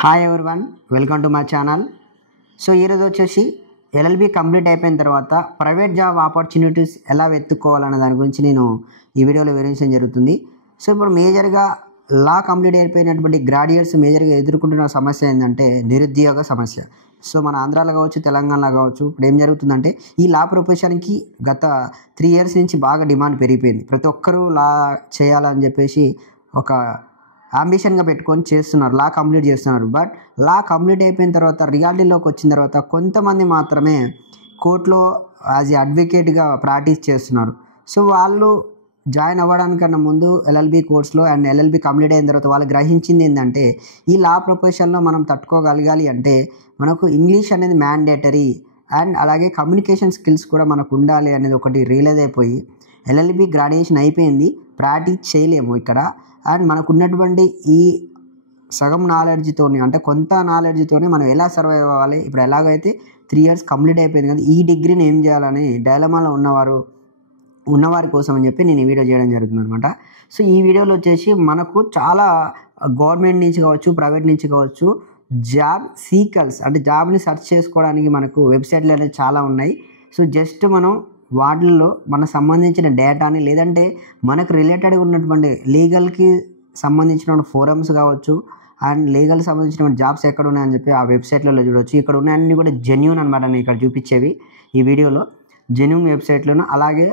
Hi everyone, welcome to my channel. So ఈరోజు వచ్చేసి LLB complete అయిపోయిన తర్వాత ప్రైవేట్ జాబ్ ఆపర్చునిటీస్ ఎలా వెతుక్కోవాలన్న దాని గురించి నేను ఈ వీడియోలో వివరించడం జరుగుతుంది. సో ఇప్పుడు మేజర్గా లా కంప్లీట్ అయిపోయినటువంటి గ్రాడ్యుయేట్స్ మేజర్గా ఎదుర్కొంటున్న సమస్య ఏంటంటే నిరుద్యోగ సమస్య. సో మన ఆంధ్రాలో కావచ్చు, తెలంగాణలో కావచ్చు, ఇప్పుడు ఏం జరుగుతుందంటే ఈ లా ప్రొఫెషన్కి గత 3 years నుంచి బాగా డిమాండ్ పెరిగిపోయింది. ప్రతి ఒక్కరూ లా చేయాలని చెప్పేసి ఒక అంబిషన్గా పెట్టుకొని చేస్తున్నారు, లా కంప్లీట్ చేస్తున్నారు. బట్ లా కంప్లీట్ అయిపోయిన తర్వాత రియాలిటీలోకి వచ్చిన తర్వాత కొంతమంది మాత్రమే కోర్టులో యాజ్ ఏ అడ్వకేట్గా ప్రాక్టీస్ చేస్తున్నారు. సో వాళ్ళు జాయిన్ అవ్వడానికన్నా ముందు ఎల్ఎల్బి కోర్స్లో అండ్ ఎల్ఎల్బి కంప్లీట్ అయిన తర్వాత వాళ్ళు గ్రహించింది ఏంటంటే ఈ లా ప్రొఫెషన్లో మనం తట్టుకోగలగాలి అంటే మనకు ఇంగ్లీష్ అనేది మ్యాండేటరీ అండ్ అలాగే కమ్యూనికేషన్ స్కిల్స్ కూడా మనకు ఉండాలి అనేది ఒకటి రియలైజ్ అయిపోయి ఎల్ఎల్బి గ్రాడ్యుయేషన్ అయిపోయింది, ప్రాక్టీస్ చేయలేము ఇక్కడ. అండ్ మనకు ఉన్నటువంటి ఈ సగం నాలెడ్జ్తోని అంటే కొంత నాలెడ్జ్తోని మనం ఎలా సర్వైవ్ అవ్వాలి, ఇప్పుడు ఎలాగైతే 3 years కంప్లీట్ అయిపోయింది కదా, ఈ డిగ్రీని ఏం చేయాలని డైలమాలో ఉన్నవారి కోసం అని చెప్పి నేను ఈ వీడియో చేయడం జరుగుతుంది అనమాట. సో ఈ వీడియోలో వచ్చేసి మనకు చాలా గవర్నమెంట్ నుంచి కావచ్చు, ప్రైవేట్ నుంచి కావచ్చు, జాబ్ సీకర్స్ అంటే జాబ్ని సెర్చ్ చేసుకోవడానికి మనకు వెబ్సైట్లు అనేది చాలా ఉన్నాయి. సో జస్ట్ మనం వాటిల్లో మనకు సంబంధించిన డేటాని లేదంటే మనకు రిలేటెడ్గా ఉన్నటువంటి లీగల్కి సంబంధించిన ఫోరమ్స్ కావచ్చు అండ్ లీగల్ సంబంధించిన జాబ్స్ ఎక్కడ ఉన్నాయని చెప్పి ఆ వెబ్సైట్లలో చూడవచ్చు. ఇక్కడ ఉన్నాయన్నీ కూడా జెన్యూన్ అనమాట. నేను ఇక్కడ చూపించేవి ఈ వీడియోలో జెన్యూన్ వెబ్సైట్లను, అలాగే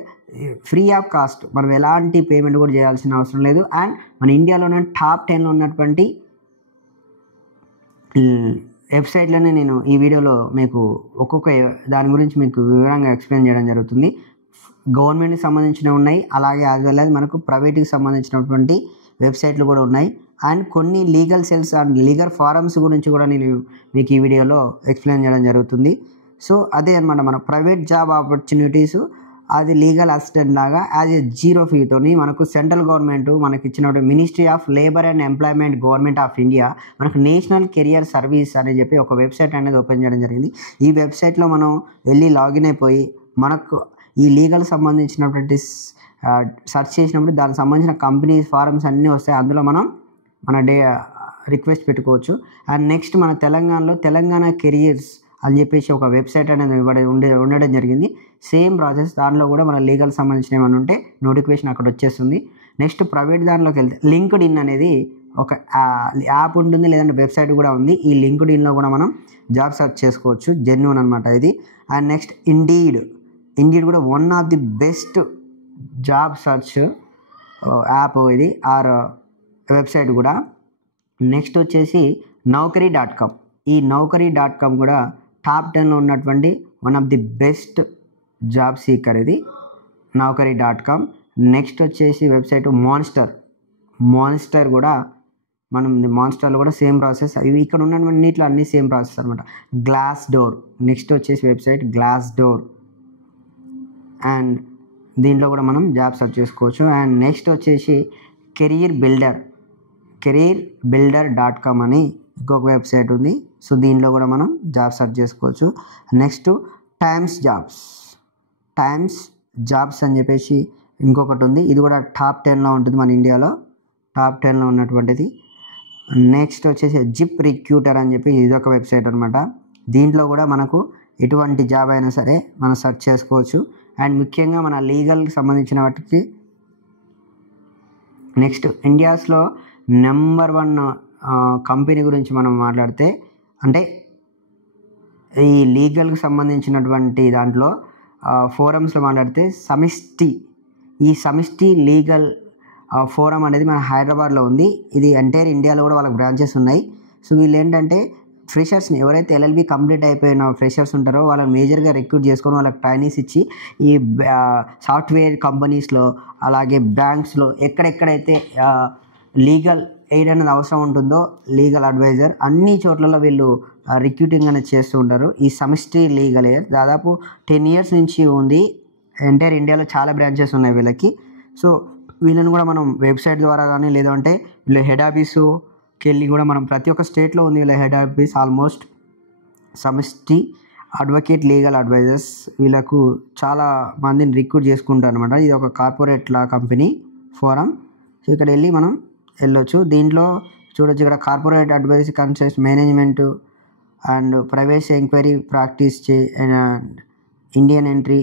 ఫ్రీ ఆఫ్ కాస్ట్, మనం ఎలాంటి పేమెంట్ కూడా చేయాల్సిన అవసరం లేదు. అండ్ మన ఇండియాలోనే టాప్ 10లో ఉన్నటువంటి వెబ్సైట్లోనే నేను ఈ వీడియోలో మీకు ఒక్కొక్క దాని గురించి మీకు వివరంగా ఎక్స్ప్లెయిన్ చేయడం జరుగుతుంది. గవర్నమెంట్కి సంబంధించినవి ఉన్నాయి, అలాగే యాజ్ వెల్ యాజ్ మనకు ప్రైవేట్కి సంబంధించినటువంటి వెబ్సైట్లు కూడా ఉన్నాయి. అండ్ కొన్ని legal cells and legal forms గురించి కూడా నేను మీకు ఈ వీడియోలో ఎక్స్ప్లెయిన్ చేయడం జరుగుతుంది. సో అదే అనమాట మన ప్రైవేట్ జాబ్ ఆపర్చునిటీస్, అది లీగల్ అసిస్టెంట్ లాగా యాజ్ ఏ 0 ఫీతోని మనకు సెంట్రల్ గవర్నమెంట్ మనకి ఇచ్చినటువంటి ministry of labour and employment government of India మనకు నేషనల్ కెరియర్ సర్వీస్ అని చెప్పి ఒక వెబ్సైట్ అనేది ఓపెన్ చేయడం జరిగింది. ఈ వెబ్సైట్లో మనం వెళ్ళి లాగిన్ అయిపోయి మనకు ఈ లీగల్ సంబంధించినటువంటి సెర్చ్ చేసినప్పుడు దానికి సంబంధించిన కంపెనీస్ ఫారమ్స్ అన్నీ వస్తాయి. అందులో మనం మన రిక్వెస్ట్ పెట్టుకోవచ్చు. అండ్ నెక్స్ట్ మన తెలంగాణలో తెలంగాణ కెరియర్స్ అని చెప్పేసి ఒక వెబ్సైట్ అనేది ఉండడం జరిగింది. సేమ్ ప్రాసెస్, దానిలో కూడా మన లీగల్ సంబంధించిన ఏమైనా ఉంటే నోటిఫికేషన్ అక్కడ వచ్చేస్తుంది. నెక్స్ట్ ప్రైవేట్ దానిలోకి వెళ్తే లింక్డ్ ఇన్ అనేది ఒక యాప్ ఉంటుంది, లేదంటే వెబ్సైట్ కూడా ఉంది. ఈ లింక్డ్ ఇన్లో కూడా మనం జాబ్ సెర్చ్ చేసుకోవచ్చు, జెన్యూన్ అనమాట ఇది. అండ్ నెక్స్ట్ ఇండీడ్ కూడా one of the best job search app ఇది, ఆర్ వెబ్సైట్ కూడా. నెక్స్ట్ వచ్చేసి Naukri.com. ఈ Naukri.com కూడా టాప్ 10లో ఉన్నటువంటి one of the best job seeker ఇది Naukri.com. నెక్స్ట్ వచ్చేసి వెబ్సైట్ మాన్స్టర్ కూడా మనం మాన్స్టర్లో కూడా సేమ్ ప్రాసెస్. ఇవి ఇక్కడ ఉన్నన్నిట్లో అన్నీ సేమ్ ప్రాసెస్ అనమాట. Glassdoor, నెక్స్ట్ వచ్చేసి వెబ్సైట్ Glassdoor, అండ్ దీంట్లో కూడా మనం జాబ్ సెర్చ్ చేసుకోవచ్చు. అండ్ నెక్స్ట్ వచ్చేసి careerbuilder.com అని ఇంకొక వెబ్సైట్ ఉంది. సో దీంట్లో కూడా మనం జాబ్ సెర్చ్ చేసుకోవచ్చు. నెక్స్ట్ టైమ్స్ జాబ్స్ అని చెప్పేసి ఇంకొకటి ఉంది. ఇది కూడా టాప్ 10లో ఉంటుంది, మన ఇండియాలో టాప్ 10లో ఉన్నటువంటిది. నెక్స్ట్ వచ్చేసి జిప్ రిక్రూటర్ అని చెప్పి ఇదొక వెబ్సైట్ అనమాట. దీంట్లో కూడా మనకు ఎటువంటి జాబ్ అయినా సరే మనం సెర్చ్ చేసుకోవచ్చు. అండ్ ముఖ్యంగా మన లీగల్కి సంబంధించిన వాటికి నెక్స్ట్ ఇండియాస్లో నెంబర్ 1 కంపెనీ గురించి మనం మాట్లాడితే, అంటే ఈ లీగల్కి సంబంధించినటువంటి దాంట్లో ఫోరమ్స్లో మాట్లాడితే సమిష్టి లీగల్ ఫోరం అనేది మన హైదరాబాద్లో ఉంది. ఇది ఎంటైర్ ఇండియాలో కూడా వాళ్ళకి బ్రాంచెస్ ఉన్నాయి. సో వీళ్ళు ఏంటంటే ఫ్రెషర్స్ని, ఎవరైతే ఎల్ఎల్బి కంప్లీట్ అయిపోయిన ఫ్రెషర్స్ ఉంటారో వాళ్ళని మేజర్గా రిక్రూట్ చేసుకొని వాళ్ళకి ట్రైనింగ్స్ ఇచ్చి ఈ సాఫ్ట్వేర్ కంపెనీస్లో, అలాగే బ్యాంక్స్లో ఎక్కడెక్కడైతే లీగల్ ఎయిడ్ అనేది అవసరం ఉంటుందో, లీగల్ అడ్వైజర్, అన్ని చోట్లలో వీళ్ళు రిక్రూటింగ్ అనేది చేస్తూ ఉంటారు. ఈ సమిష్టి లీగల్ ఎయిడ్ దాదాపు 10 years నుంచి ఉంది. ఎంటైర్ ఇండియాలో చాలా బ్రాంచెస్ ఉన్నాయి వీళ్ళకి. సో వీళ్ళని కూడా మనం వెబ్సైట్ ద్వారా కానీ, లేదంటే వీళ్ళ హెడ్ ఆఫీసుకి వెళ్ళి కూడా మనం ప్రతి ఒక్క స్టేట్లో ఉంది వీళ్ళ హెడ్ ఆఫీస్. ఆల్మోస్ట్ సమిష్టి అడ్వకేట్ లీగల్ అడ్వైజర్స్ వీళ్ళకు చాలా మందిని రిక్రూట్ చేసుకుంటారు అనమాట. ఇది ఒక corporate law company forum. So ఇక్కడ వెళ్ళి మనం వెళ్ళొచ్చు. దీంట్లో చూడొచ్చు ఇక్కడ corporate advisory consult management and private enquiry practice Indian entry.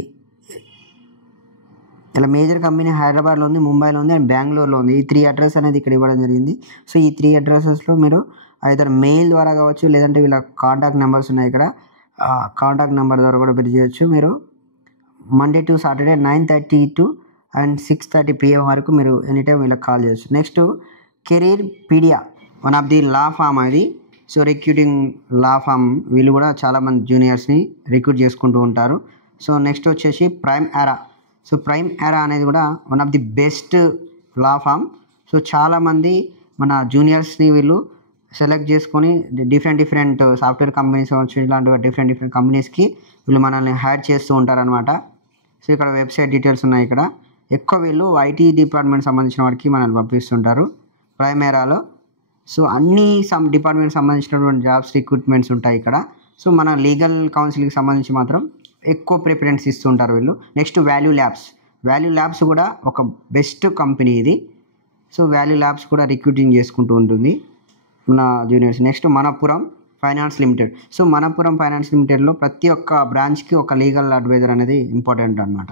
ఇలా మేజర్ కంపెనీ హైదరాబాద్లో ఉంది, ముంబైలో ఉంది అండ్ బెంగళూరులో ఉంది. ఈ 3 అడ్రస్ అనేది ఇక్కడ ఇవ్వడం జరిగింది. సో ఈ 3 అడ్రసెస్లో మీరు ఐదర్ మెయిల్ ద్వారా కావచ్చు, లేదంటే వీళ్ళ కాంటాక్ట్ నెంబర్స్ ఉన్నాయి ఇక్కడ, కాంటాక్ట్ నెంబర్ ద్వారా కూడా పిలిచేయచ్చు. మీరు Monday to Saturday 9:30 to 6:30 PM వరకు మీరు ఎనీ టైం వీళ్ళకి కాల్ చేయొచ్చు. Next Careerpedia, one of the law firm అది. సో రిక్రూటింగ్ లా ఫామ్, వీళ్ళు కూడా చాలామంది జూనియర్స్ని రిక్రూట్ చేసుకుంటూ ఉంటారు. సో నెక్స్ట్ వచ్చేసి Prime Era. So Prime Era అనేది కూడా one of the best law firm. So చాలామంది మన జూనియర్స్ని వీళ్ళు సెలెక్ట్ చేసుకొని డిఫరెంట్ సాఫ్ట్వేర్ కంపెనీస్ కావచ్చు, ఇలాంటి డిఫరెంట్ కంపెనీస్కి వీళ్ళు మనల్ని హైర్ చేస్తూ ఉంటారనమాట. సో ఇక్కడ వెబ్సైట్ డీటెయిల్స్ ఉన్నాయి. ఇక్కడ ఎక్కువ వీళ్ళు ఐటీ డిపార్ట్మెంట్ సంబంధించిన వారికి మనల్ని పంపిస్తుంటారు ప్రైమ్ ఎరాలో. సో అన్ని డిపార్ట్మెంట్ సంబంధించినటువంటి జాబ్స్ రిక్రూట్మెంట్స్ ఉంటాయి ఇక్కడ. సో మన లీగల్ కౌన్సిల్కి సంబంధించి మాత్రం ఎక్కువ ప్రిఫరెన్స్ ఇస్తుంటారు వీళ్ళు. నెక్స్ట్ వాల్యూ ల్యాబ్స్ కూడా ఒక బెస్ట్ కంపెనీ ఇది. సో వాల్యూ ల్యాబ్స్ కూడా రిక్రూటింగ్ చేసుకుంటూ ఉంటుంది మన juniors. Next Manappuram finance limited. So Manappuram finance లిమిటెడ్లో ప్రతి ఒక్క బ్రాంచ్కి ఒక లీగల్ అడ్వైజర్ అనేది ఇంపార్టెంట్ అనమాట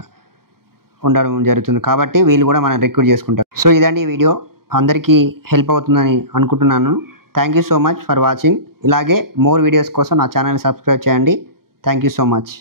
ఉండడం జరుగుతుంది. కాబట్టి వీళ్ళు కూడా మనం రిక్రూట్ చేసుకుంటారు. సో ఇదండి ఈ వీడియో, అందరికీ హెల్ప్ అవుతుందని అనుకుంటున్నాను. Thank you so much for watching. ఇలాగే మోర్ వీడియోస్ కోసం నా ఛానల్ని సబ్స్క్రైబ్ చేయండి. Thank you so much.